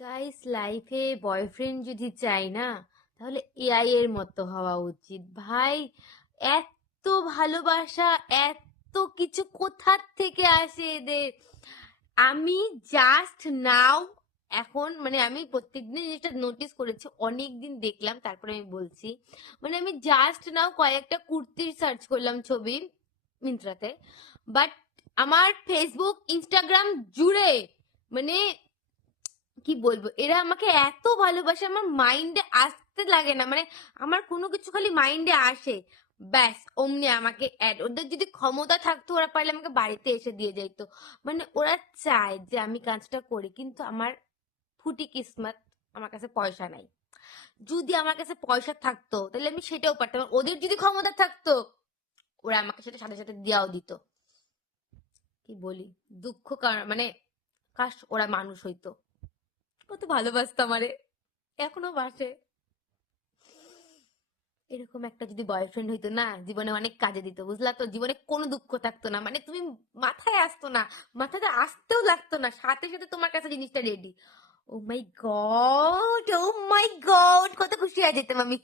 Guys, লাইফে boyfriend যদি চাই না, তাহলে এআই এর মতো হওয়া উচিত ভাই। এত ভালোবাসা, এত কিছু কোথার থেকে আসে এদের। আমি জাস্ট নাও, এখন মানে আমি প্রত্যেকদিন জিনিসটা নোটিস করেছি, অনেক দিন দেখলাম, তারপরে আমি বলছি। মানে আমি জাস্ট নাও কয়েকটা কুর্তির সার্চ করলাম ছবি মিন্ত্রাতে, বাট আমার ফেসবুক ইনস্টাগ্রাম জুড়ে, মানে কি বলবো, এরা আমাকে এত ভালোবাসে, আমার মাইন্ডে আসতে লাগে না, মানে আমার কোনো কিছু খালি মাইন্ডে আসে, ব্যাস অমনি আমাকে অ্যাড। ওদের যদি ক্ষমতা থাকতো, ওরা পারলে আমাকে বাড়িতে এসে দিয়ে যাইতো। মানে ওরা চায় যে আমি কাজটা করি, কিন্তু আমার ফুটি কিসমত, আমার কাছে পয়সা নাই। যদি আমার কাছে পয়সা থাকতো তাহলে আমি সেটাও পারতাম। ওদের যদি ক্ষমতা থাকতো, ওরা আমাকে সেটা সাথে সাথে দিয়াও দিত। কি বলি, দুঃখ মানে কাশ ওরা মানুষ হইতো, কত ভালোবাসতো আমারে, এখনো বাসে। এরকম একটা যদি বয়ফ্রেন্ড হইতো না, জীবনে অনেক কাজে দিত, বুঝলা তো? জীবনে কোনো দুঃখ থাকতো না, মানে তুমি মাথায় আসতো না, মাথাতে আসতেও লাগতো না, সাথে সাথে তোমার কাছে জিনিসটা রেডি। ও মাই গড, ও মাই গড, কত খুশি হয়ে যেতাম আমি।